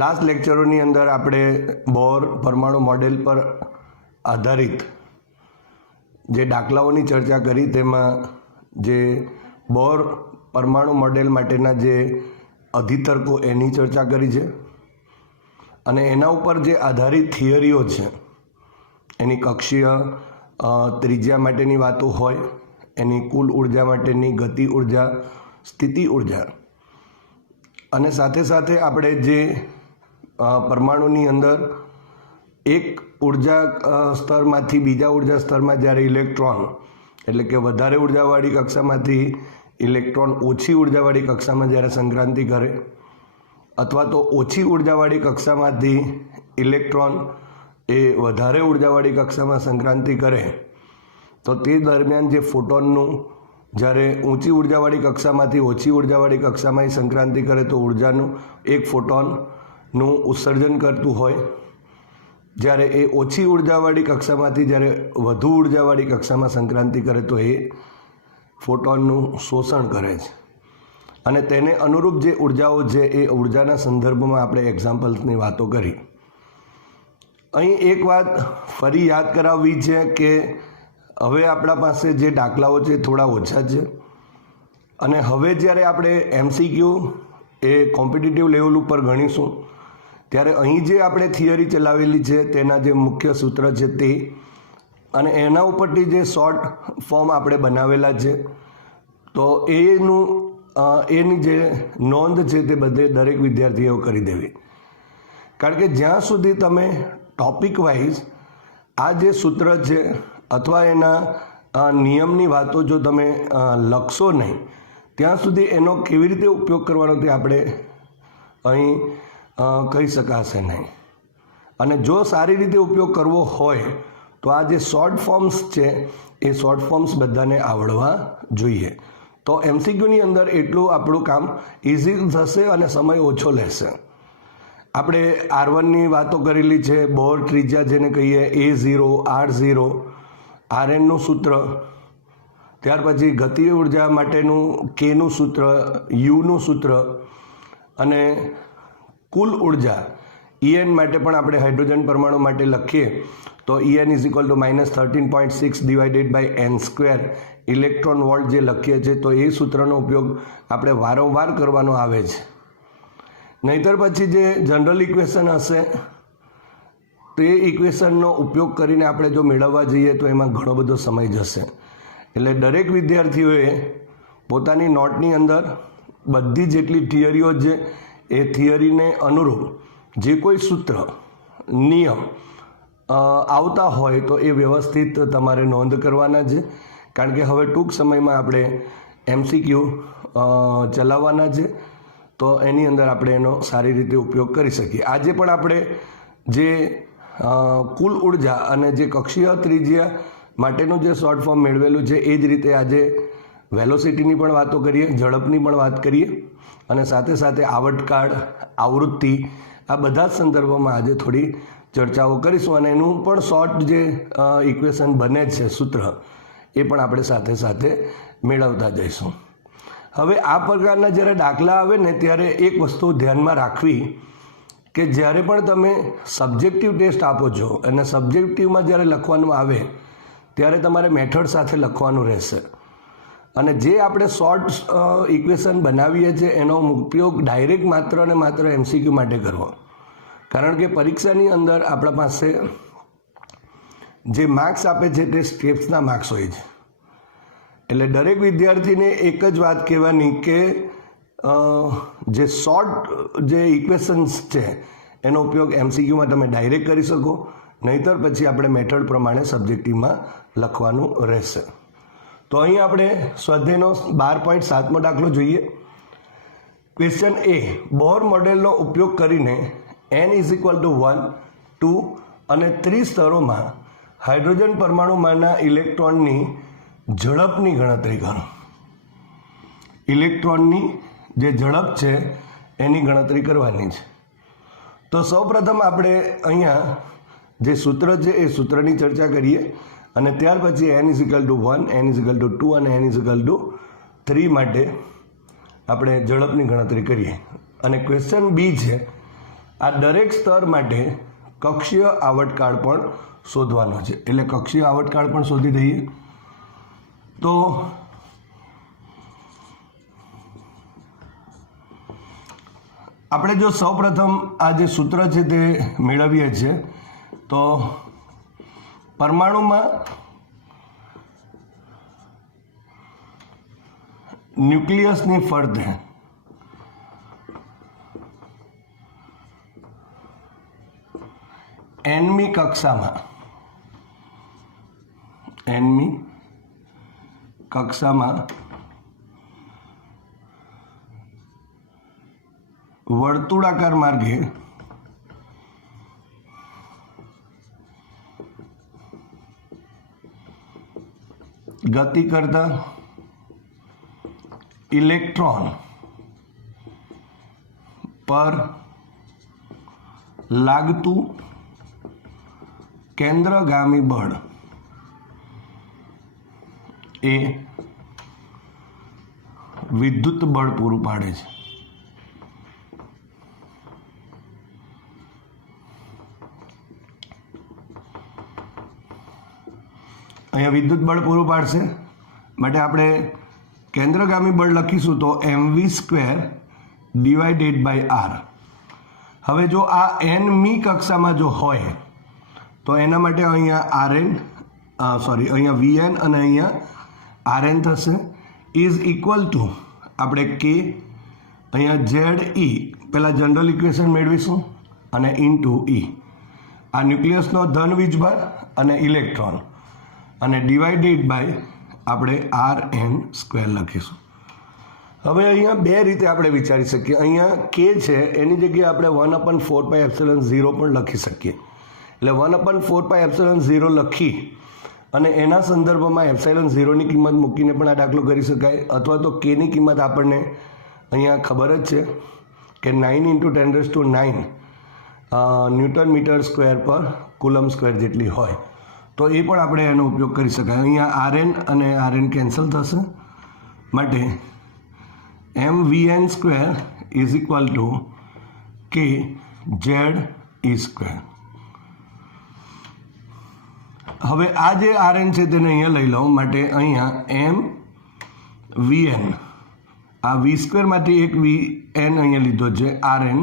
Last લેક્ચરોની અંદર આપણે બોર પરમાણુ મોડેલ પર આધારિત જે દાખલાઓની ચર્ચા કરી તેમાં જે બોર પરમાણુ મોડેલ માટેના જે અધિતર્કો એની ચર્ચા કરી છે અને એના ઉપર જે આધારિત થિયરીઓ છે એની કક્ષીય ત્રિજ્યા માટેની વાતો હોય, એની કુલ ઉર્જા માટેની ગતિ ઉર્જા, સ્થિતિ ઉર્જા અને સાથે સાથે આપણે જે પરમાણુની અંદર એક ઉર્જા સ્તરમાંથી બીજા ઉર્જા સ્તરમાં જ્યારે ઇલેક્ટ્રોન એટલે કે વધારે ઉર્જાવાળી કક્ષામાંથી ઇલેક્ટ્રોન ઓછી ઉર્જાવાળી કક્ષામાં જ્યારે સંક્રાંતિ કરે અથવા તો ઓછી ઉર્જાવાળી કક્ષામાંથી ઇલેક્ટ્રોન એ વધારે ઉર્જાવાળી કક્ષામાં સંક્રાંતિ કરે તો તે દરમિયાન જે ફોટોનનું જ્યારે ઊંચી ઉર્જાવાળી કક્ષામાંથી ઓછી ઉર્જાવાળી કક્ષામાં સંક્રાંતિ કરે તો ઉર્જાનું એક ફોટોનનું ઉત્સર્જન કરતું હોય, જ્યારે એ ઓછી ઉર્જાવાળી કક્ષામાંથી જ્યારે વધુ ઉર્જાવાળી કક્ષામાં સંક્રાંતિ કરે તો એ ફોટોનનું શોષણ કરે છે. અને તેને અનુરૂપ જે ઉર્જાઓ છે એ ઉર્જાના સંદર્ભમાં આપણે એક્ઝામ્પલ્સની વાતો કરી. અહીં એક વાત ફરી યાદ કરાવવી છે કે હવે આપણા પાસે જે દાખલાઓ છે થોડા ઓછા છે અને હવે જ્યારે આપણે MCQ એ કોમ્પિટિટિવ લેવલ ઉપર ગણીશું ત્યારે અહીં જે આપણે થિયરી ચલાવેલી છે તેના જે મુખ્ય સૂત્ર છે તે અને એના ઉપરથી જે શોર્ટ ફોર્મ આપણે બનાવેલા છે તો એની જે નોંધ છે તે બધે દરેક વિદ્યાર્થીઓ કરી દેવી. કારણ કે જ્યાં સુધી તમે ટોપિક વાઇઝ આ જે સૂત્ર છે અથવા એના નિયમની વાતો જો તમે લખશો નહીં ત્યાં સુધી એનો કેવી રીતે ઉપયોગ કરવાનો તે આપણે અહીં કહી શકાશે નહીં. અને જો સારી રીતે ઉપયોગ કરવો હોય તો આ જે શોર્ટ ફોર્મ્સ છે એ શોર્ટ ફોર્મ્સ બધાને આવડવા જોઈએ. તો MCQની અંદર એટલું આપણું કામ ઇઝી થશે અને સમય ઓછો લેશે. આપણે R1ની વાતો કરેલી છે, બોર ત્રિજ્યા જેને કહીએ, A0, R0, Rnનું સૂત્ર, ત્યાર પછી ગતિ ઉર્જા માટેનું Kનું સૂત્ર, Uનું સૂત્ર અને કુલ ઉર્જા En માટે પણ આપણે હાઇડ્રોજન પરમાણુ માટે લખીએ તો En is equal to -13.6 divided by n² electron volt જે લખીએ છીએ તો એ સૂત્રનો ઉપયોગ આપણે વારંવાર કરવાનો આવે છે. નહીંતર પછી જે જનરલ ઇક્વેશન હશે તે ઇક્વેશનનો ઉપયોગ કરીને આપણે જો મેળવવા જઈએ તો એમાં ઘણો બધો સમય જશે. એટલે દરેક વિદ્યાર્થીઓએ પોતાની નોટની અંદર બધી જેટલી થિયરીઓ છે એ થિયરીને અનુરૂપ જે કોઈ સૂત્ર, નિયમ આવતા હોય તો એ વ્યવસ્થિત તમારે નોંધ કરવાના છે. કારણ કે હવે ટૂંક સમયમાં આપણે MCQ ચલાવવાના છે તો એની અંદર આપણે એનો સારી રીતે ઉપયોગ કરી શકીએ. આજે પણ આપણે જે કુલ ઉર્જા અને જે કક્ષીય ત્રિજ્યા માટેનું જે શોર્ટ ફોર્મ મેળવેલું છે એ જ રીતે આજે વેલોસિટીની પણ વાતો કરીએ, ઝડપની પણ વાત કરીએ અને સાથે સાથે આવર્તકાળ, આવૃત્તિ આ બધા જ સંદર્ભમાં આજે થોડી ચર્ચાઓ કરીશું અને એનું પણ શોર્ટ જે ઇક્વેશન બને છે સૂત્ર એ પણ આપણે સાથે સાથે મેળવતા જઈશું. હવે આ પ્રકારના જ્યારે દાખલા આવે ને ત્યારે એક વસ્તુ ધ્યાનમાં રાખવી કે જ્યારે પણ તમે સબ્જેક્ટિવ ટેસ્ટ આપો છો અને સબ્જેક્ટિવમાં જ્યારે લખવાનું આવે ત્યારે તમારે મેથડ સાથે લખવાનું રહેશે. અને જે આપણે શોર્ટ ઇક્વેશન બનાવીએ છીએ એનો ઉપયોગ ડાયરેક્ટ માત્ર અને માત્ર MCQ માટે કરવો. કારણ કે પરીક્ષાની અંદર આપણા પાસે જે માર્ક્સ આપે છે તે સ્ટેપ્સના માર્ક્સ હોય છે. એટલે દરેક વિદ્યાર્થીને એક જ વાત કહેવાની કે જે શોર્ટ જે ઇક્વેશન્સ છે એનો ઉપયોગ MCQમાં તમે ડાયરેક્ટ કરી શકો, નહીંતર પછી આપણે મેથડ પ્રમાણે સબ્જેક્ટિવમાં લખવાનું રહેશે. તો અહીં આપણે સ્વાધ્યાયનો 12.7મો દાખલો જોઈએ. ક્વેશ્ચન A, બોર મોડેલનો ઉપયોગ કરીને n ઇઝ ઇક્વલ ટુ 1, 2 અને 3 સ્તરોમાં હાઇડ્રોજન પરમાણુમાંના ઇલેક્ટ્રોનની ઝડપની ગણતરી કરો. ઇલેક્ટ્રોનની જે ઝડપ છે એની ગણતરી કરવાની છે. તો સૌપ્રથમ આપણે અહીંયા જે સૂત્ર છે એ સૂત્રની ચર્ચા કરીએ અને ત્યાર પછી n is equal to 1, n is equal to 2 અને n ઇઝ ઇક્વલ ટુ 3 માટે આપણે ઝડપની ગણતરી કરીએ. અને ક્વેશ્ચન બી છે આ દરેક સ્તર માટે કક્ષીય આવર્તકાળ પણ શોધવાનો છે. એટલે કક્ષીય આવર્તકાળ પણ શોધી દઈએ. તો આપણે જો સૌપ્રથમ આ જે સૂત્ર છે તે મેળવીએ છીએ તો પરમાણુમાં ન્યુક્લિયસની ફરતે nમી કક્ષામાં વર્તુળાકાર માર્ગે ગતિ કરતા ઇલેક્ટ્રોન પર લાગતું કેન્દ્રગામી બળ એ વિદ્યુત બળ પૂરું પાડે છે. અહીંયા વિદ્યુત બળ પૂરું પાડશે માટે આપણે કેન્દ્રગામી બળ લખીશું તો mv² ડિવાઇડેડ બાય r. હવે જો આ nમી કક્ષામાં જો હોય તો એના માટે અહીંયા અહીંયા vn અને અહીંયા rn થશે ઇઝ ઇક્વલ ટુ આપણે k અહીંયા ze પહેલાં જનરલ ઇક્વેશન મેળવીશું અને ઇન્ટુ e આ ન્યુક્લિયસનો ધન વીજભાર અને ઇલેક્ટ્રોન અને ડિવાઇડેડ બાય આપણે rn² લખીશું. હવે અહીંયા બે રીતે આપણે વિચારી શકીએ. અહીંયા k છે એની જગ્યાએ આપણે 1/4πε0 પણ લખી શકીએ. એટલે 1/4πε0 લખી અને એના સંદર્ભમાં ε0ની કિંમત મૂકીને પણ આ દાખલો કરી શકાય. અથવા તો kની કિંમત આપણને અહીંયા ખબર જ છે કે 9 × 10⁹ ન્યૂટન મીટર સ્ક્વેર પર કુલમ સ્ક્વેર જેટલી હોય તો એ પણ આપણે એનો ઉપયોગ કરી શકાય. અહીંયા rn અને rn કેન્સલ થશે માટે mvn² is equal to kze². હવે આ જે rn છે તેને અહીંયા લઈ લઉં માટે અહીંયા mvn આ v² માંથી એક vn અહીંયા લીધો છે rn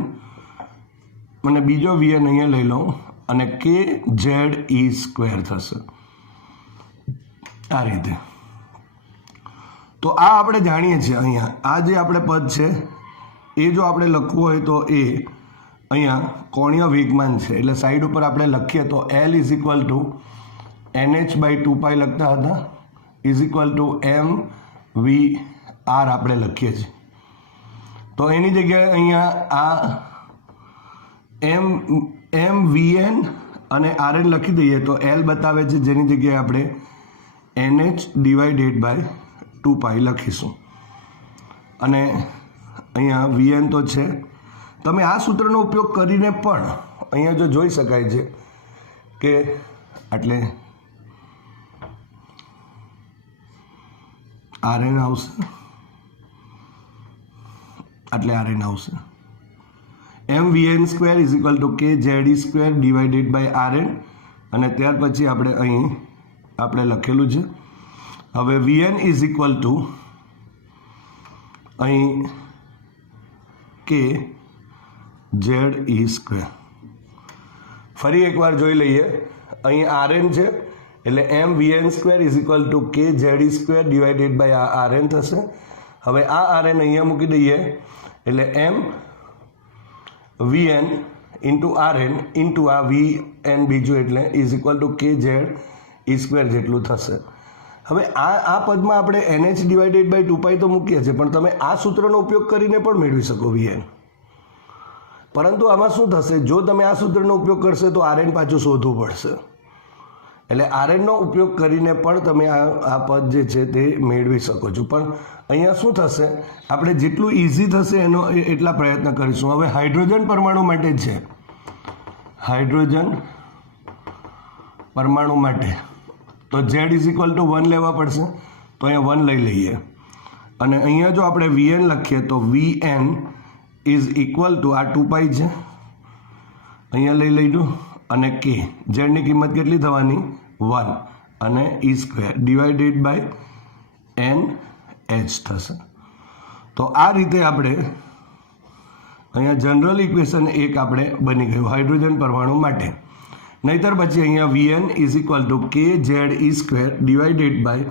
અને બીજો vn અહીંયા લઈ લઉં અને kze² થશે આ રીતે. તો આ આપણે જાણીએ છીએ. અહીંયા આ જે આપણે પદ છે એ જો આપણે લખવું હોય તો એ અહીંયા કોણીય વેગમાન છે એટલે સાઈડ ઉપર આપણે લખીએ તો L is equal two NH/2π લખતા હતા ઇઝ ઇક્વલ ટુ mvr આપણે લખીએ છીએ. તો એની જગ્યાએ અહીંયા આ mvn અને rn લખી દઈએ તો L બતાવે છે જેની જગ્યાએ આપણે NH/2π લખીશું અને અહીંયા vn તો છે. તમે આ સૂત્રનો ઉપયોગ કરીને પણ અહીંયા જો જોઈ શકાય છે કે એટલે rn આવશે એટલે rn આવશે mvn² is equal to kze² divided by rn અને ત્યાર પછી આપણે અહીં આપણે લખેલું છે. હવે vn ઇઝ ઇક્વલ ટુ અહીં kze². ફરી એકવાર જોઈ લઈએ. અહીં rn છે એટલે mvn² is equal to kze² divided by rn થશે. હવે આ rn અહીંયા મૂકી દઈએ એટલે mvn ઇન્ટુ rn ઇન્ટુ આ vn બીજું એટલે ઇઝ ઇક્વલ ટુ kze² જેટલું થશે. હવે આ પદમાં આપણે NH/2π તો મૂકીએ છીએ પણ તમે આ સૂત્રનો ઉપયોગ કરીને પણ મેળવી શકો vn. પરંતુ આમાં શું થશે જો તમે આ સૂત્રનો ઉપયોગ કરશો તો rn પાછું શોધવું પડશે. એટલે rnનો ઉપયોગ કરીને પણ તમે આ પદ જે છે તે મેળવી શકો છો. પણ અહીંયા શું થશે આપણે જેટલું ઇઝી થશે એનો એટલા પ્રયત્ન કરીશું. હવે હાઇડ્રોજન પરમાણુ માટે છે હાઇડ્રોજન પરમાણુ માટે તો z ઇઝ ઇક્વલ ટુ 1 લેવા પડશે તો અહીંયા 1 લઈ લઈએ અને અહીંયા જો આપણે vn લખીએ તો vn ઇઝ ઇક્વલ ટુ આ 2π છે અહીંયા લઈ લઈશું અને કે ઝેડની કિંમત કેટલી થવાની 1 અને E square divided by N H થશે. તો આ રીતે આપણે અહીંયા જનરલ ઇક્વેશન એક આપણે બની ગયું હાઇડ્રોજન પરમાણુ માટે. નહીતર પછી અહીંયા V N is equal to K Z E square divided by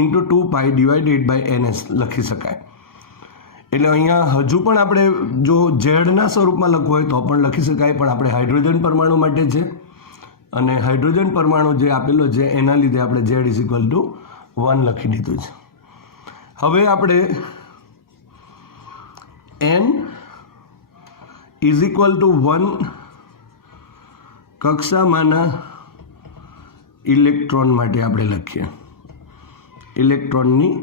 into 2 pi divided by N S લખી શકાય. એટલે અહીંયા હજુ પણ આપણે જો ઝેડના સ્વરૂપમાં લખવું હોય તો પણ લખી શકાય, પણ આપણે હાઇડ્રોજન પરમાણુ માટે છે અને હાઇડ્રોજન પરમાણુ જે આપેલો છે એના લીધે આપણે ઝેડ ઇઝ ઇક્વલ ટુ 1 લખી દીધું છે. હવે આપણે એન ઇઝ ઇક્વલ ટુ 1 કક્ષામાંના ઇલેક્ટ્રોન માટે આપણે લખીએ ઇલેક્ટ્રોનની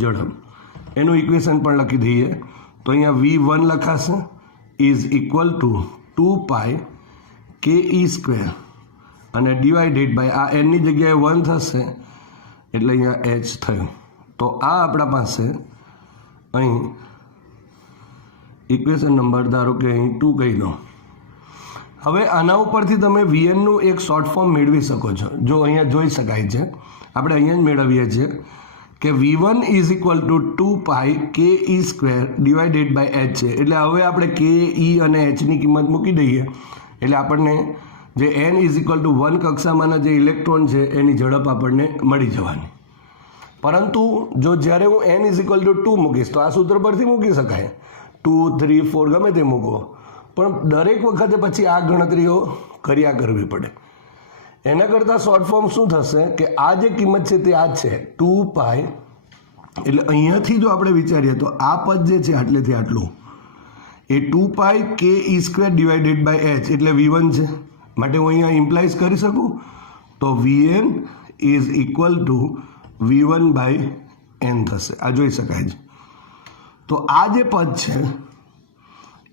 ઝડપ, એનું ઇક્વેશન પણ લખી દઈએ. તો અહીંયા V1 લખાશે ઇઝ ઇક્વલ ટુ 2 પાઈ કે ઈ સ્ક્વેર અને ડિવાઇડેડ બાય આ એનની જગ્યાએ 1 થશે એટલે અહીંયા એચ થયું. તો આ આપણા પાસે અહીં ઇક્વેશન નંબર ધારો કે અહીં 2 કહી દો. હવે આના ઉપરથી તમે વીએનનું એક શોર્ટ ફોર્મ મેળવી શકો છો. જો અહીંયા જોઈ શકાય છે, આપણે અહીંયા જ મેળવીએ છીએ કે V1 ઇઝ ઇક્વલ ટુ 2 પાઈ કે ઈ સ્ક્વેર ડિવાઇડેડ બાય એચ છે. એટલે હવે આપણે કે ઈ અને એચની કિંમત મૂકી દઈએ એટલે આપણને જે એન ઇઝ ઇક્વલ ટુ 1 કક્ષામાંના જે ઇલેક્ટ્રોન છે એની ઝડપ આપણને મળી જવાની. પરંતુ જો જ્યારે હું એન ઇઝ ઇક્વલ ટુ 2 મૂકીશ તો આ સૂત્ર પરથી મૂકી શકાય, 2, 3, 4 ગમે તે મૂકો, પણ દરેક વખતે પછી આ ગણતરીઓ કર્યા કરવી પડે. એના કરતાં શોર્ટ ફોર્મ શું થશે કે આ જે કિંમત છે તે આ જ છે 2 પાઈ. એટલે અહીંયાથી જો આપણે વિચારીએ તો આ પદ જે છે આટલેથી આટલું એ 2 પાઈ કે ઈ સ્ક્વેર ડિવાઇડેડ બાય એચ એટલે V1 છે. માટે હું અહીંયા ઇમ્પ્લાઇઝ કરી શકું તો Vn is equal to V1 by N થશે. આ જોઈ શકાય છે. તો આ જે પદ છે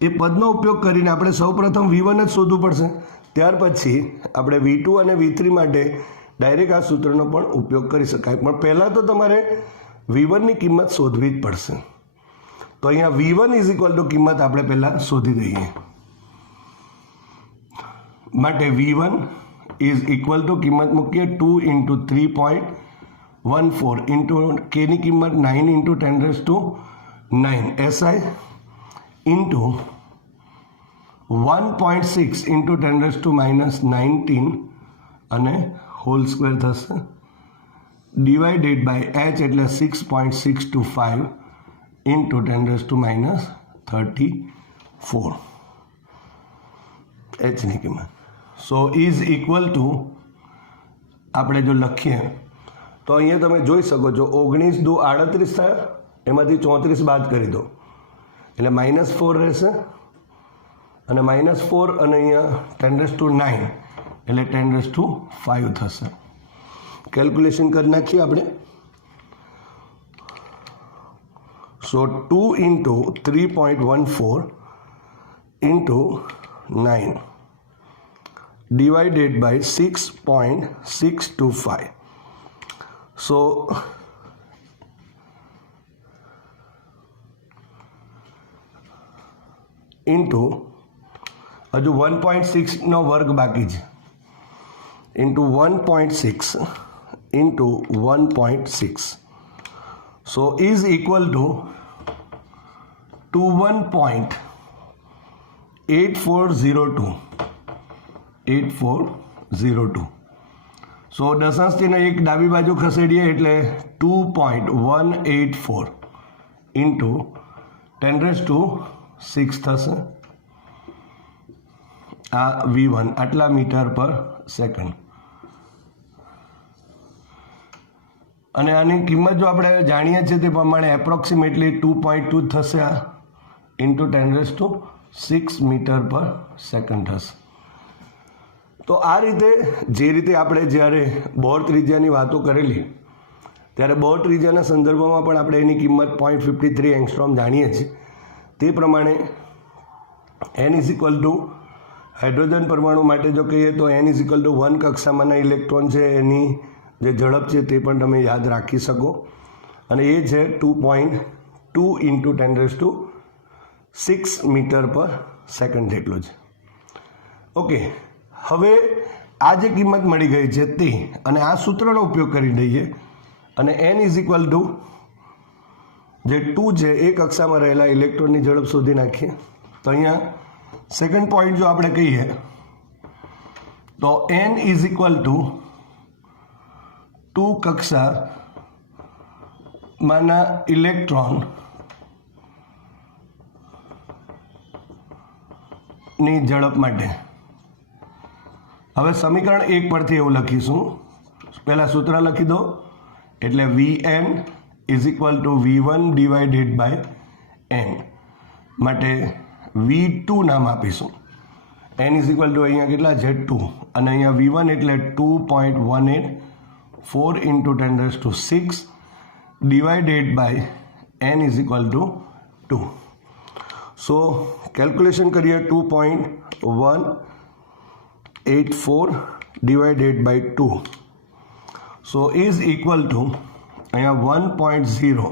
એ પદનો ઉપયોગ કરીને આપણે સૌપ્રથમ V1 જ શોધવું પડશે. ત્યાર પછી આપણે V2 અને V3 માટે ડાયરેક્ટ આ સૂત્રનો પણ ઉપયોગ કરી શકાય, પણ પહેલાં તો તમારે V1ની કિંમત શોધવી જ પડશે. તો અહીંયા V1 ઇઝ ઇક્વલ ટુ કિંમત આપણે પહેલાં શોધી દઈએ. માટે V1 ઇઝ ઇક્વલ ટુ કિંમત મૂકીએ 2 ઇન્ટુ 3.14 ઇન્ટુ કેની કિંમત 9 ઇન્ટુ 10⁹ SI ઇન્ટુ 1.6 ઇન્ટુ 10⁻⁻19 અને હોલ સ્ક્વેર થશે ડિવાઇડેડ બાય એચ એટલે 6.625 ઇન્ટુ 10⁻34 એચની કિંમત. સો ઇઝ ઇક્વલ ટુ આપણે જો લખીએ તો અહીંયા તમે જોઈ શકો છો 19 દુ 38 થયા, એમાંથી 34 બાદ કરી દો એટલે -4 રહેશે અને -4 અને અહીંયા 10⁹ એટલે 10⁵ થશે. કેલ્ક્યુલેશન કરી નાખીએ આપણે. સો 2 into 3.14 into 9 divided by 6.625. So into હજુ 1.6 નો વર્ગ બાકી છે into 1.6 into 1.6. So is equal to 21.8402. 8402. સો દશાંશ ચિહ્ન એક ડાબી બાજુ ખસેડીએ એટલે 2.184 ઇન્ટુ 10⁶ થશે. આ V1 આટલા મીટર પર સેકન્ડ. અને આની કિંમત જો આપણે જાણીએ છીએ તે પ્રમાણે એપ્રોક્સિમેટલી 2.2 થશે આ ઇન્ટુ 10⁶ મીટર પર સેકન્ડ થશે. તો આ રીતે જે રીતે આપણે જ્યારે બોર ત્રિજ્યાની વાતો કરેલી ત્યારે બોર ત્રિજ્યાના સંદર્ભમાં પણ આપણે એની કિંમત 0.53 એંગસ્ટ્રોમ જાણીએ છીએ. તે પ્રમાણે n is equal to hydrogen પરમાણુ માટે જો કહીએ તો n ઇઝ ઇક્વલ ટુ 1 કક્ષામાંના ઇલેક્ટ્રોન છે એની જે ઝડપ છે તે પણ તમે યાદ રાખી શકો અને એ છે 2.2 ઇન્ટુ 10⁶ મીટર પર સેકન્ડ જેટલો છે. ઓકે, હવે આ જે કિંમત મળી ગઈ છે તે અને આ સૂત્રનો ઉપયોગ કરી દઈએ અને n ઇઝ ઇક્વલ ટુ જે 2 છે એ કક્ષામાં રહેલા ઇલેક્ટ્રોનની ઝડપ શોધી નાખીએ. તો અહીંયા સેકન્ડ પોઈન્ટ જો આપણે કહીએ તો n ઇઝ ઇક્વલ ટુ 2 કક્ષામાંના ઇલેક્ટ્રોન ની ઝડપ માટે. હવે સમીકરણ 1 પરથી એવું લખીશું, પહેલાં સૂત્ર લખી દો, એટલે Vn is equal to V1 divided by n માટે V2 નામ આપીશું. n ઇઝ ઇક્વલ ટુ અહીંયા કેટલા છે 2 અને અહીંયા V1 એટલે 2.184 into 10⁶ divided by n is equal to 2. So calculation કરીએ 2.184 divided by 2. So is equal to અહીંયા 1.092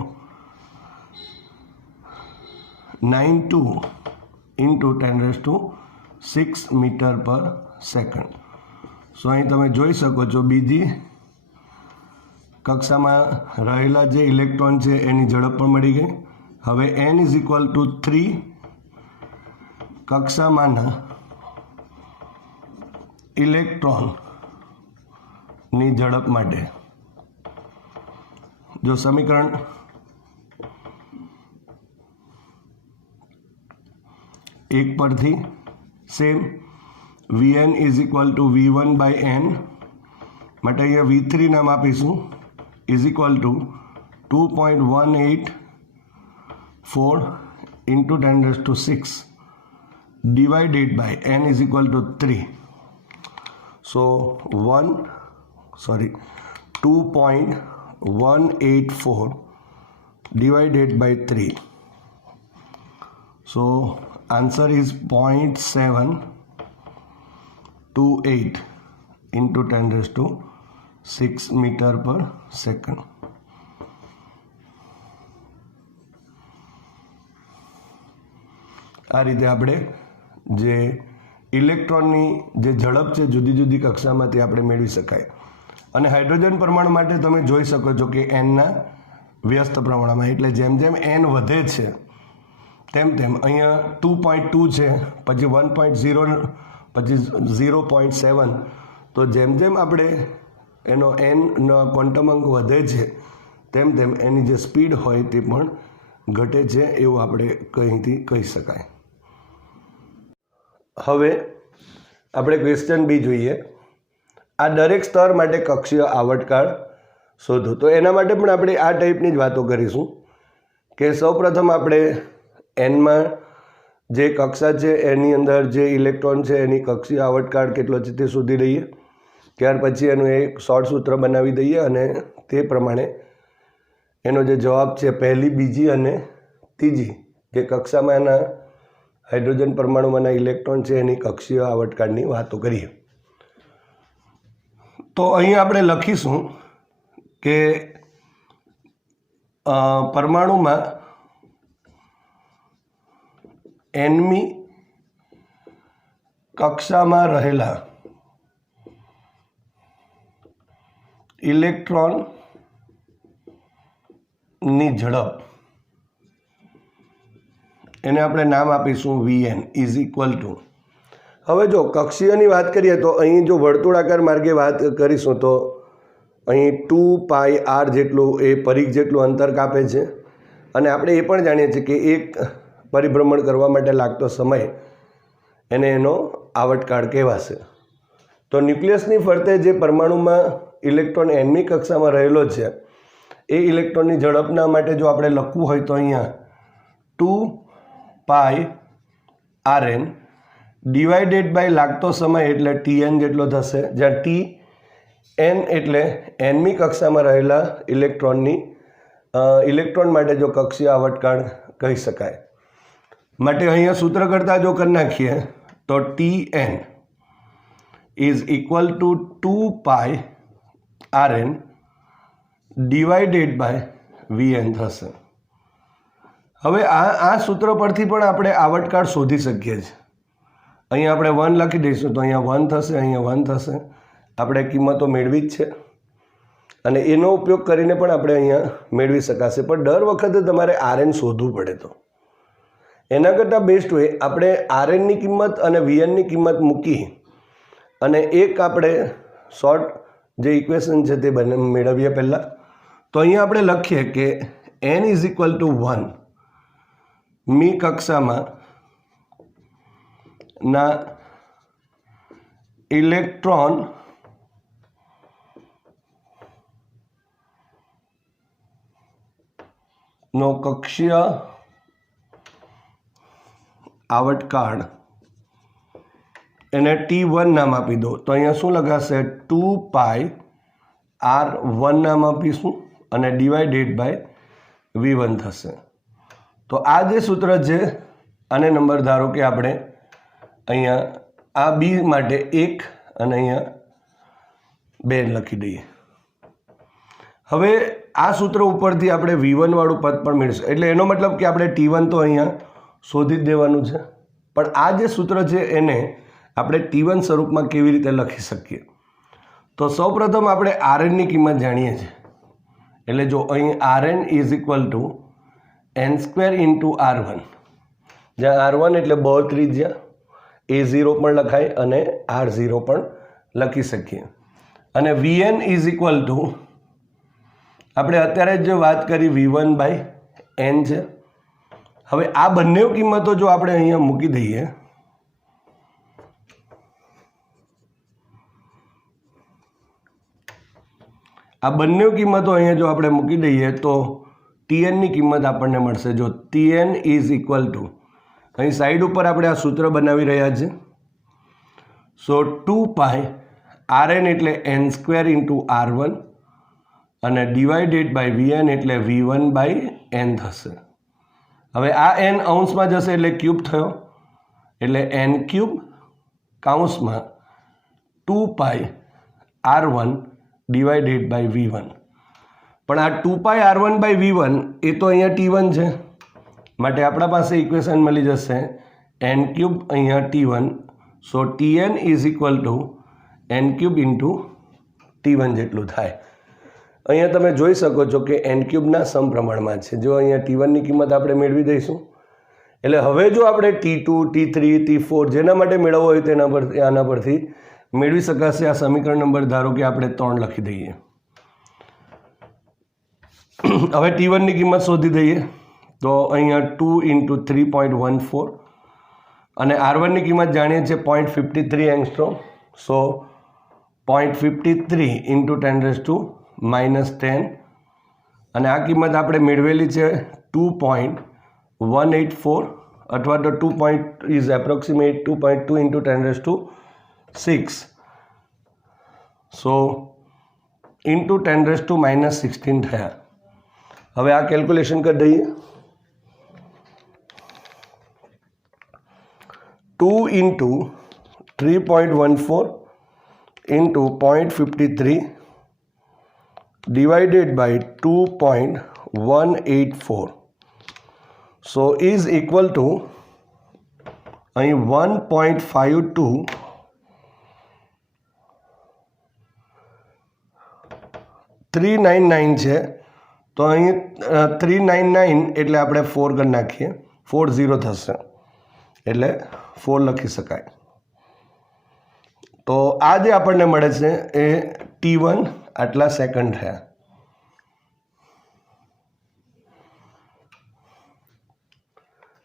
into 10⁶ metre per second. So અહીં તમે જોઈ શકો છો બીજી કક્ષામાં રહેલા જે ઇલેક્ટ્રોન છે એની ઝડપ પણ મળી ગઈ. હવે n ઇઝ ઇક્વલ ટુ 3 કક્ષામાંના ઇલેક્ટ્રોનની ઝડપ માટે. જો સમીકરણ એક પરથી same Vn is equal to V1 by n માટે અહીંયા V3 નામ આપીશું is equal to 2.184 into 10⁶ divided by n is equal to 3. So 2.184 divided by 3. So answer is 0.728 into 10⁶ meter per second. આ રીતે આપણે જે ઇલેક્ટ્રોનની જે ઝડપ છે જુદી જુદી કક્ષામાંથી આપણે મેળવી શકાય. અને હાઇડ્રોજન પરમાણુ માટે તમે જોઈ શકો છો કે એનના વ્યસ્ત પ્રમાણમાં, એટલે જેમ જેમ એન વધે છે તેમ તેમ અહીંયા 2.2 છે, પછી 1.0, પછી 0.7. તો જેમ જેમ આપણે એનો એનનો ક્વોન્ટમ અંક વધે છે તેમ તેમ એની જે સ્પીડ હોય તે પણ ઘટે છે એવું આપણે અહીંથી કહી શકાય. હવે આપણે ક્વેશ્ચન બી જોઈએ. આ દરેક સ્તર માટે કક્ષીય આવર્તકાળ શોધો. તો એના માટે પણ આપણે આ ટાઈપની જ વાતો કરીશું કે સૌપ્રથમ આપણે એનમાં જે કક્ષા છે એની અંદર જે ઇલેક્ટ્રોન છે એની કક્ષીય આવર્તકાળ કેટલો છે તે શોધી લઈએ. ત્યાર પછી એનું એક શોર્ટ સૂત્ર બનાવી દઈએ અને તે પ્રમાણે એનો જે જવાબ છે પહેલી, બીજી અને ત્રીજી જે કક્ષામાંના હાઇડ્રોજન પરમાણુમાંના ઇલેક્ટ્રોન છે એની કક્ષીય આવર્તકાળની વાતો કરીએ. તો અહીં આપણે લખીશું કે પરમાણુમાં nમી કક્ષામાં રહેલા ઇલેક્ટ્રોનની ઝડપ એને આપણે નામ આપીશું Vn ઇઝ ઇક્વલ ટુ. હવે જો કક્ષીયની વાત કરીએ તો અહીં જો વર્તુળાકાર માર્ગે વાત કરીશું તો અહીં 2πr જેટલું એ પરિઘ જેટલું અંતર કાપે છે અને આપણે એ પણ જાણીએ છીએ કે એક પરિભ્રમણ કરવા માટે લાગતો સમય એને એનો આવર્તકાળ કહેવાશે. તો ન્યુક્લિયસની ફરતે જે પરમાણુમાં ઇલેક્ટ્રોન nમી કક્ષામાં રહેલો છે એ ઇલેક્ટ્રોનની ઝડપના માટે જો આપણે લખવું હોય તો અહીંયા 2πrn ડિવાઇડેડ બાય લાગતો સમય એટલે Tn જેટલો થશે, જ્યાં Tn એટલે nમી કક્ષામાં રહેલા ઇલેક્ટ્રોન માટે જો કક્ષીય આવર્તકાળ કહી શકાય. માટે અહીંયા સૂત્ર કરતાં જો કરી નાખીએ તો Tn is equal to 2πrn divided by Vn થશે. હવે આ સૂત્ર પરથી પણ આપણે આવર્તકાળ શોધી શકીએ છીએ. અહીંયા આપણે 1 લખી દઈશું તો અહીંયા 1 થશે, અહીંયા 1 થશે. આપણે કિંમતો મેળવી જ છે અને એનો ઉપયોગ કરીને પણ આપણે અહીંયા મેળવી શકાશે. પણ દર વખતે તમારે RN શોધવું પડે. તો એના કરતાં બેસ્ટ હોય આપણે RNની કિંમત અને VNની કિંમત મૂકી અને એક આપણે શોર્ટ જે ઇક્વેશન છે તે મેળવીએ પહેલાં. તો અહીંયા આપણે લખીએ કે n = 1 મી કક્ષામાં ના ઇલેક્ટ્રોન નો કક્ષીય આવર્તકાળ એને T1 નામ આપી દો. તો અહીંયા શું લખાશે 2πr1 નામ આપીશું અને ડિવાઇડેડ બાય V1 થશે. તો આ જે સૂત્ર છે આને નંબર ધારો કે આપણે અહીંયા આ બી માટે 1 અને અહીંયા 2 લખી દઈએ. હવે આ સૂત્ર ઉપરથી આપણે V1 વાળું પદ પણ મેળવીશું. એટલે એનો મતલબ કે આપણે T1 તો અહીંયા શોધી જ દેવાનું છે. પણ આ જે સૂત્ર છે એને આપણે T1 સ્વરૂપમાં કેવી રીતે લખી શકીએ? તો સૌપ્રથમ આપણે RNની કિંમત જાણીએ છીએ. એટલે જો અહીં RN = n² × R1, જ્યાં R1 એટલે બોર ત્રિજ્યા, A0 પણ લખાય અને R0 પણ લખી શકીએ. અને VN = આપણે અત્યારે જે વાત કરી V1/n છે. હવે આ બંને કિંમતો જો આપણે અહીંયા મૂકી દઈએ તો TNની કિંમત આપણને મળશે. જો TN = અહીં સાઈડ ઉપર આપણે આ સૂત્ર બનાવી રહ્યા છે. સો 2π RN એટલે n² × R1 અને ડિવાઇડેડ બાય VN એટલે V1/n થશે. હવે આ n અંશમાં જશે એટલે ક્યુબ થયો એટલે n³ કૌંસમાં 2πr1 ડિવાઇડેડ બાય V1. પણ આ 2πr1/V1 એ તો અહીંયા T1 છે માટે આપણા પાસે ઇક્વેશન મળી જશે n³ અહીંયા T1. સો TN = n³ × T1 જેટલું થાય. અહીંયા તમે જોઈ શકો છો કે n³ ના સમપ્રમાણમાં છે. જો અહીંયા T1ની કિંમત આપણે મેળવી દઈશું એટલે હવે જો આપણે T2, T3, T4 જેના માટે મેળવવો હોય તેના પર આના પરથી મેળવી શકાશે. આ સમીકરણ નંબર ધારો કે આપણે 3 લખી દઈએ. હવે T1ની કિંમત શોધી દઈએ. તો અહીંયા 2 × 3.14 અને R1ની કિંમત જાણીએ છીએ 0.53 એંગસ્ટ્રોમ. સો 0.53 × 10⁻10 અને આ કિંમત આપણે મેળવેલી છે 2.184 અથવા તો 2 is approximate 2.2 × 10⁻6. સો × 10⁻16 થયા. હવે આ કેલ્ક્યુલેશન કરી દઈએ. 2 × 3.14 × 0.53 divided by 2.184. So is equal to અહીં 1.52 399 છે. તો અહીં 399 એટલે આપણે 4 કરી નાખીએ. 40 થશે એટલે 4 લખી શકાય. તો આ જે આપણને મળે છે એ T1 આટલા સેકન્ડ થયા.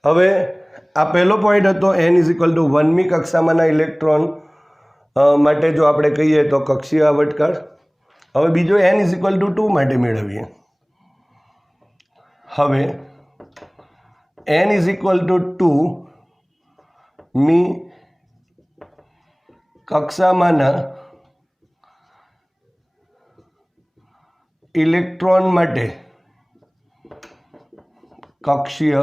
હવે આ પહેલો પોઈન્ટ હતો n = 1મી કક્ષામાંના ઇલેક્ટ્રોન માટે જો આપણે કહીએ તો કક્ષીય આવર્તકાળ. હવે બીજો n = 2 માટે મેળવીએ. હવે n = 2 મી કક્ષામાંના ઇલેક્ટ્રોન માટે કક્ષીય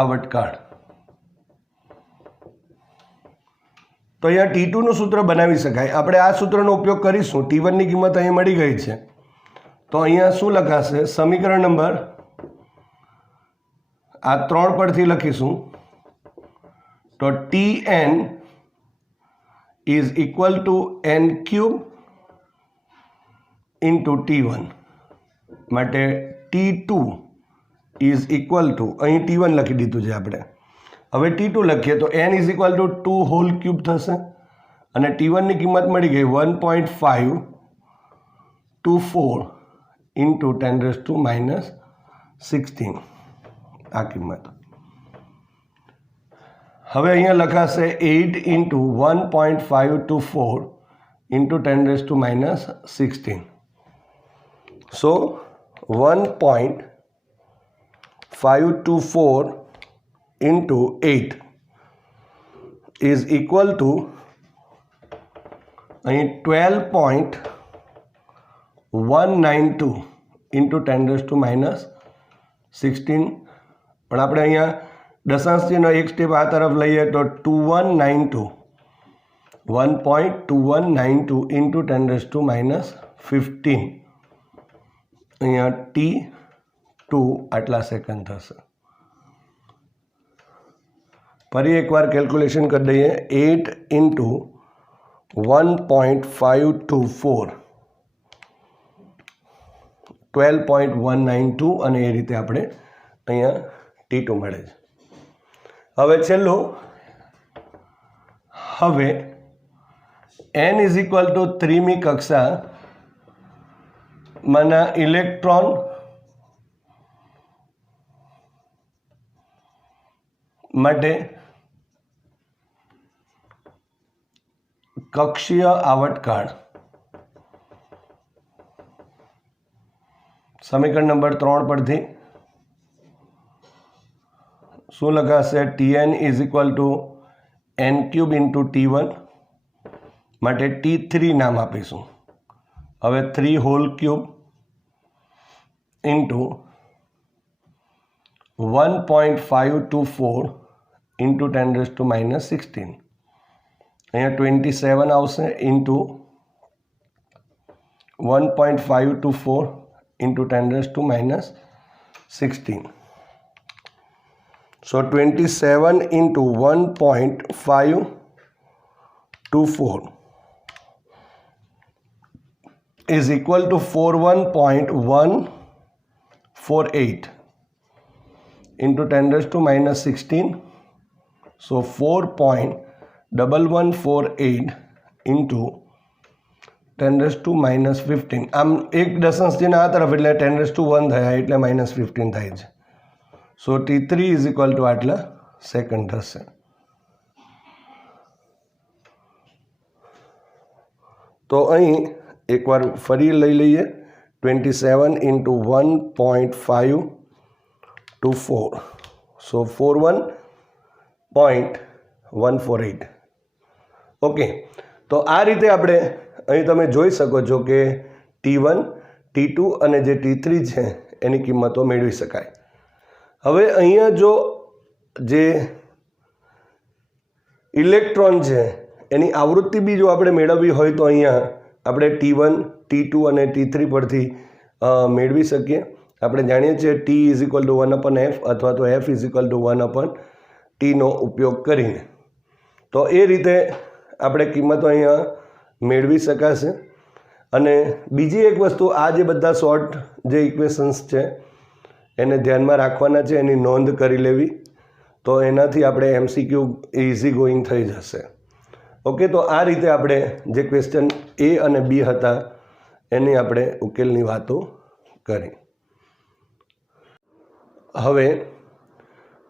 આવર્તકાળ. તો અહીંયા T2નું સૂત્ર બનાવી શકાય. આપણે આ સૂત્રનો ઉપયોગ કરીશું. T1ની કિંમત અહીં મળી ગઈ છે તો અહીંયા શું લખાશે? સમીકરણ નંબર આ 3 પરથી લખીશું તો Tn is equal two n cube into T1 માટે T2 ઇઝ ઇક્વલ ટુ, અહીં T1 લખી દીધું છે આપણે, હવે T2 લખીએ તો n is equal to 2 whole cube થશે અને T1ની કિંમત મળી ગઈ 1.524 ઇન્ટુ 10⁻⁻16 આ કિંમત. હવે અહીંયા લખાશે 8 into 1.524 into 10⁻⁻16. So 1.524 into 8 is equal to 12.192 into 10⁻⁻16. પણ આપણે અહીંયા દશાંશ ચિહ્ન એક સ્ટેપ આ તરફ લઈએ તો 2192 1.2192 into 10⁻⁻15 અહીંયા T2 આટલા સેકન્ડ થશે. ફરી એકવાર કેલ્ક્યુલેશન કરી દઈએ. 8 ઇન્ટુ 1.524 12.192 અને એ રીતે આપણે અહીંયા T2 મળે છે. હવે છેલ્લું, હવે n ઇઝ ઇક્વલ ટુ 3મી કક્ષામાંના ઇલેક્ટ્રોન માટે કક્ષીય આવર્તકાળ સમીકરણ નંબર 3 પરથી શું લખાશે? Tn is equal two n cube into T1 માટે T3 નામ આપીશું. હવે 3 હોલ ક્યુબ ઇન્ટુ 1.524 ઇન્ટુ 10⁻⁻16 અહીંયા 27 આવશે into 1.524 into 10⁻⁻16. So 27 into 1.524 is equal to 41.148 into 10⁻⁻16. So 4.1148 into 10⁻⁻15. આમ એક દશાંશ ચિહ્ન આ તરફ એટલે 10⁻1 થયા એટલે -15 થાય છે. સો T3 ઇઝ ઇક્વલ ટુ આટલા સેકન્ડ થશે. તો અહીં એકવાર ફરી લઈ લઈએ. 27 ઇન્ટુ 1.524 સો 41.148. ઓકે, તો આ રીતે આપણે અહીં તમે જોઈ શકો છો કે T1, T2 અને જે T3 છે એની કિંમતો મેળવી શકાય. હવે અહીંયા જો જે ઇલેક્ટ્રોન છે એની આવૃત્તિ બી જો આપણે મેળવવી હોય તો અહીંયા આપણે T1, T2 અને T3 પરથી મેળવી શકીએ. આપણે જાણીએ છીએ T is equal two 1/f અથવા તો F is equal two 1/T નો ઉપયોગ કરીને. તો એ રીતે આપણે કિંમતો અહીંયા મેળવી શકાશે. અને બીજી એક વસ્તુ, આ જે બધા શોર્ટ જે ઇક્વેશન્સ છે એને ધ્યાનમાં રાખવાના છે, એની નોંધ કરી લેવી, તો એનાથી આપણે MCQ ઇઝી ગોઈંગ થઈ જશે. ઓકે, તો આ રીતે આપણે જે ક્વેશ્ચન A અને B હતા એની આપણે ઉકેલની વાતો કરી. હવે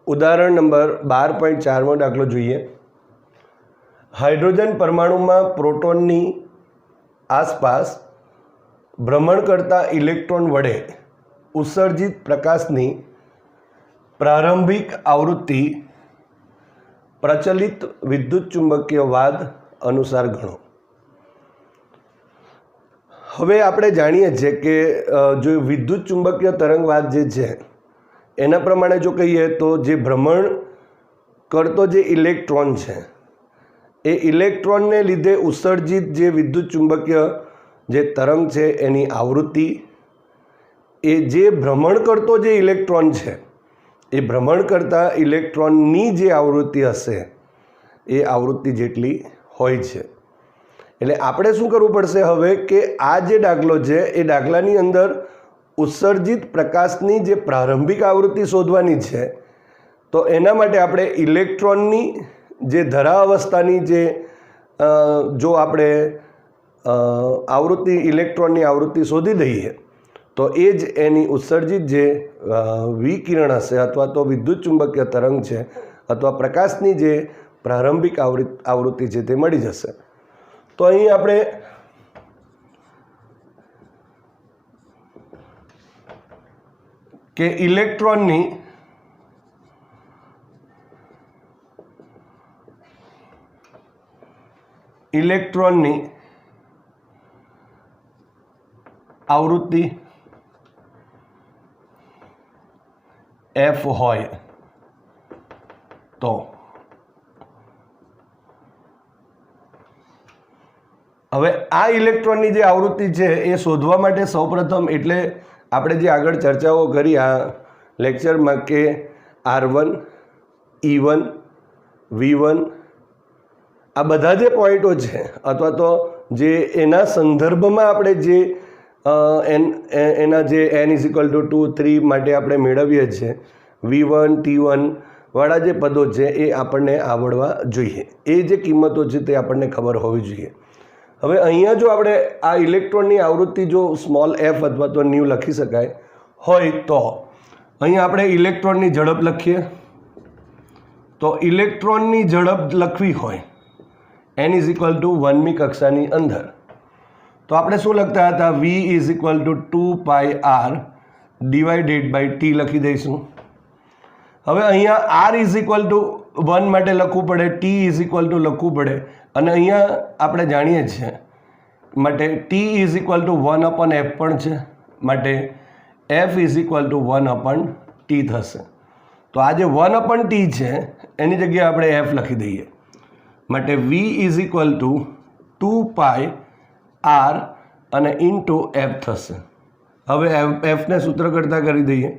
ઉદાહરણ નંબર 12.4 દાખલો જોઈએ. હાઇડ્રોજન પરમાણુમાં પ્રોટોનની આસપાસ ભ્રમણ કરતા ઇલેક્ટ્રોન વડે ઉત્સર્જિત પ્રકાશની પ્રારંભિક આવૃત્તિ પ્રચલિત વિદ્યુતચુંબકીય વાદ અનુસાર ગણો. હવે આપણે જાણીએ છીએ કે જો વિદ્યુતચુંબકીય તરંગવાદ જે છે એના પ્રમાણે જો કહીએ તો જે ભ્રમણ કરતો જે ઇલેક્ટ્રોન છે એ ઇલેક્ટ્રોનને લીધે ઉત્સર્જિત જે વિદ્યુતચુંબકીય જે તરંગ છે એની આવૃત્તિ એ જે ભ્રમણ કરતો જે ઇલેક્ટ્રોન છે એ ભ્રમણ કરતા ઇલેક્ટ્રોનની જે આવૃત્તિ હશે એ આવૃત્તિ જેટલી હોય છે. એટલે આપણે શું કરવું પડશે હવે કે આ જે દાખલો છે એ દાખલાની અંદર ઉત્સર્જિત પ્રકાશની જે પ્રારંભિક આવૃત્તિ શોધવાની છે. તો એના માટે આપણે ઇલેક્ટ્રોનની જે ધરા અવસ્થાની જે જો આપણે આવૃત્તિ ઇલેક્ટ્રોનની આવૃત્તિ શોધી દઈએ તો એ જ એની ઉત્સર્જિત જે વિકિરણ હશે અથવા તો વિદ્યુત ચુંબકીય તરંગ છે અથવા પ્રકાશની જે પ્રારંભિક આવૃત્તિ છે તે મળી જશે. તો અહીં આપણે કે ઇલેક્ટ્રોનની આવૃત્તિ f હોય તો હવે આ ઇલેક્ટ્રોનની જે આવૃત્તિ છે એ શોધવા માટે સૌપ્રથમ એટલે આપણે જે આગળ ચર્ચાઓ કરી આ લેક્ચરમાં કે R1 E1 V1 આ બધા જે પોઈન્ટો છે અથવા તો જે એના સંદર્ભમાં આપણે જે એના જે n=2 3 માટે આપણે મેળવીએ છીએ V1 T1 વાળા જે પદો છે એ આપણને આવડવા જોઈએ. એ જે કિંમતો છે તે આપણને ખબર હોવી જોઈએ. હવે અહીંયા જો આપણે આ ઇલેક્ટ્રોનની આવૃત્તિ જો સ્મોલ f અથવા તો ન્યૂ લખી શકાય હોય તો અહીંયા આપણે ઇલેક્ટ્રોનની ઝડપ લખીએ. તો ઇલેક્ટ્રોનની ઝડપ લખવી હોય n=1મી કક્ષાની અંદર તો આપણે શું લખતા હતા v=2πr /t લખી દઈશું. હવે અહીંયા r=1 માટે લખવું પડે, t લખવું પડે અને અહીંયા આપણે જાણીએ છીએ માટે t=1/f પણ છે માટે f=1/t થશે. તો આ જે 1/t છે એની જગ્યાએ આપણે f લખી દઈએ માટે v=2πr અને * f થશે. હવે fને સૂત્ર કરતાં કરી દઈએ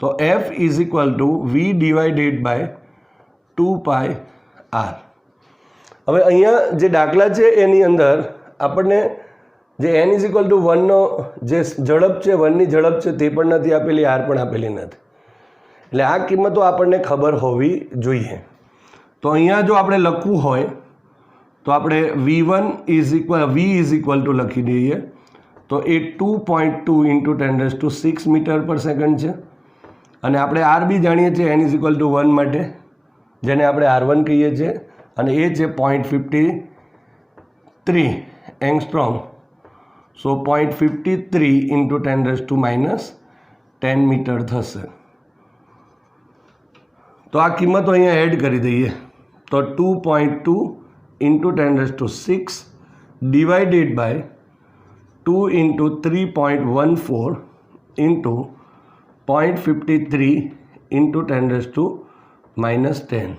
તો f=v/2πr. હવે અહીંયા જે દાખલા છે એની અંદર આપણને જે n=1નો જે ઝડપ છે 1ની ઝડપ છે તે પણ નથી આપેલી, r પણ આપેલી નથી. એટલે આ કિંમતો આપણને ખબર હોવી જોઈએ. તો અહીંયા જો આપણે લખવું હોય તો આપણે v લખી દઈએ તો એ 2.2 × 10⁶ મીટર/સેકન્ડ છે અને આપણે r બી જાણીએ છીએ n=1 માટે જેને આપણે r1 કહીએ છીએ અને એ છે 0.53 એંગસ્ટ્રોમ. સો 0.53 × 10⁻10 મીટર થશે. તો આ કિંમતો અહીંયા એડ કરી દઈએ તો 2.2 × 10⁶ ડિવાઇડેડ બાય 2 × 3.14 × 0.53 × 10⁻10.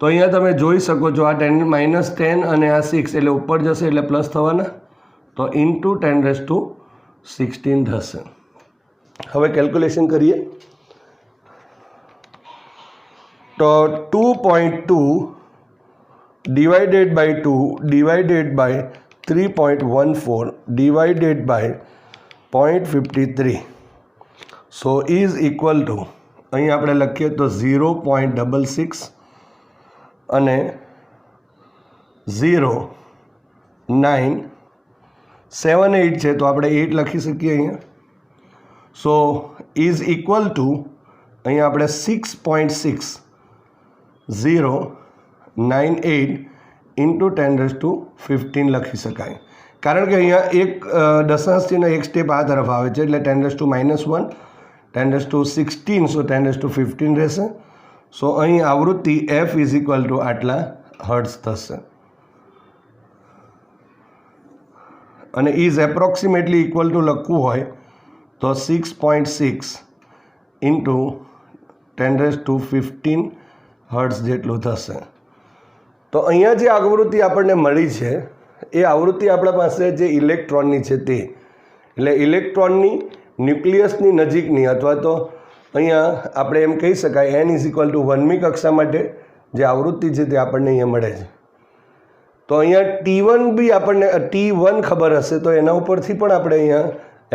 તો અહીંયા તમે જોઈ શકો છો આ 10 અને આ 6 એટલે ઉપર જશે એટલે પ્લસ થવાના તો × 10⁻16 થશે. હવે કેલ્ક્યુલેશન કરીએ તો 2.2 divided by 2 divided by 3.14 divided by 0.53 so is equal to અહીં આપણે લખીએ તો 0.66 અને 0.978 છે તો આપણે 8 લખી શકીએ અહીંયા. સો ઇઝ ઇક્વલ ટુ અહીંયા આપણે 6.6098 × 10⁻15 લખી શકાય કારણ કે અહીંયા એક દશાંશ ચિહ્ન એક સ્ટેપ આ તરફ આવે છે એટલે 10⁻1 10⁻16 સો 10⁻15 રહેશે. સો અહીં આવૃત્તિ f આટલા હર્ટ્ઝ થશે અને ઇઝ એપ્રોક્સિમેટલી ઇક્વલ ટુ લખવું હોય તો 6.6 × 10⁻15 હર્ટ્ઝ જેટલું થશે. તો અહીંયા જે આવૃત્તિ આપણને મળી છે એ આવૃત્તિ આપણા પાસે જે ઇલેક્ટ્રોનની છે તે એટલે ઇલેક્ટ્રોનની ન્યુક્લિયસની નજીકની અથવા તો અહીંયા આપણે એમ કહી શકાય n=1મી કક્ષા માટે જે આવૃત્તિ છે તે આપણને અહીંયા મળે છે. તો અહીંયા T1 બી આપણને T1 ખબર હશે તો એના ઉપરથી પણ આપણે અહીંયા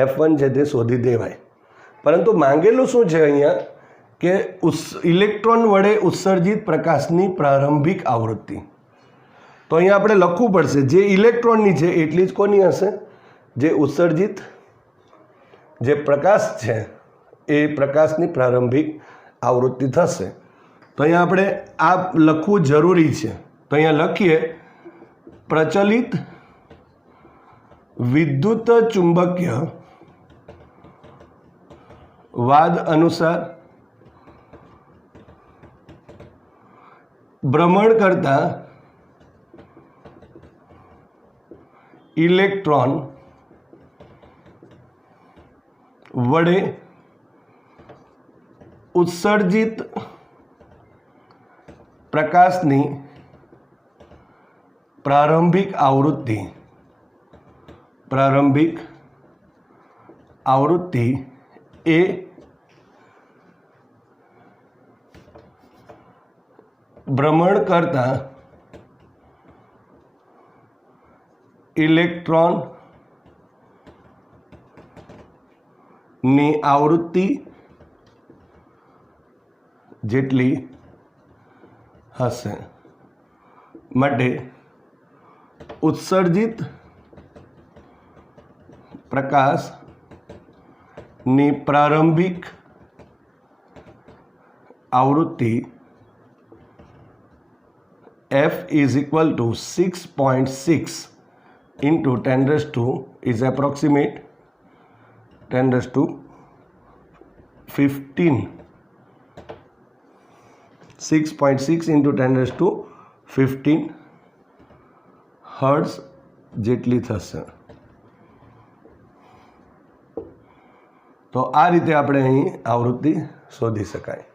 F1 છે તે શોધી દેવાય. પરંતુ માંગેલું શું છે અહીંયા કે ઇલેક્ટ્રોન વડે ઉત્સર્જિત પ્રકાશની પ્રારંભિક આવૃત્તિ. તો અહીંયા આપણે લખવું પડશે જે ઇલેક્ટ્રોનની છે એટલી જ કોની હશે, જે ઉત્સર્જિત જે પ્રકાશ છે એ પ્રકાશની પ્રારંભિક આવૃત્તિ થશે. તો અહીંયા આપણે આ લખવું જરૂરી છે. તો અહીંયા લખીએ પ્રચલિત વિદ્યુત ચુંબકીય વાદ અનુસાર ભ્રમણ કરતા ઇલેક્ટ્રોન વડે ઉત્સર્જિત પ્રકાશની પ્રારંભિક આવૃત્તિ એ ભ્રમણ કરતા ઇલેક્ટ્રોનની આવૃત્તિ જેટલી હશે. માટે ઉત્સર્જિત પ્રકાશની પ્રારંભિક આવૃત્તિ F is equal to 6.6 into 10 is approximate 10⁻15. 6.6 into 10⁻15 hertz જેટલી થશે. તો આ રીતે આપણે અહીં આવૃત્તિ શોધી શકાય.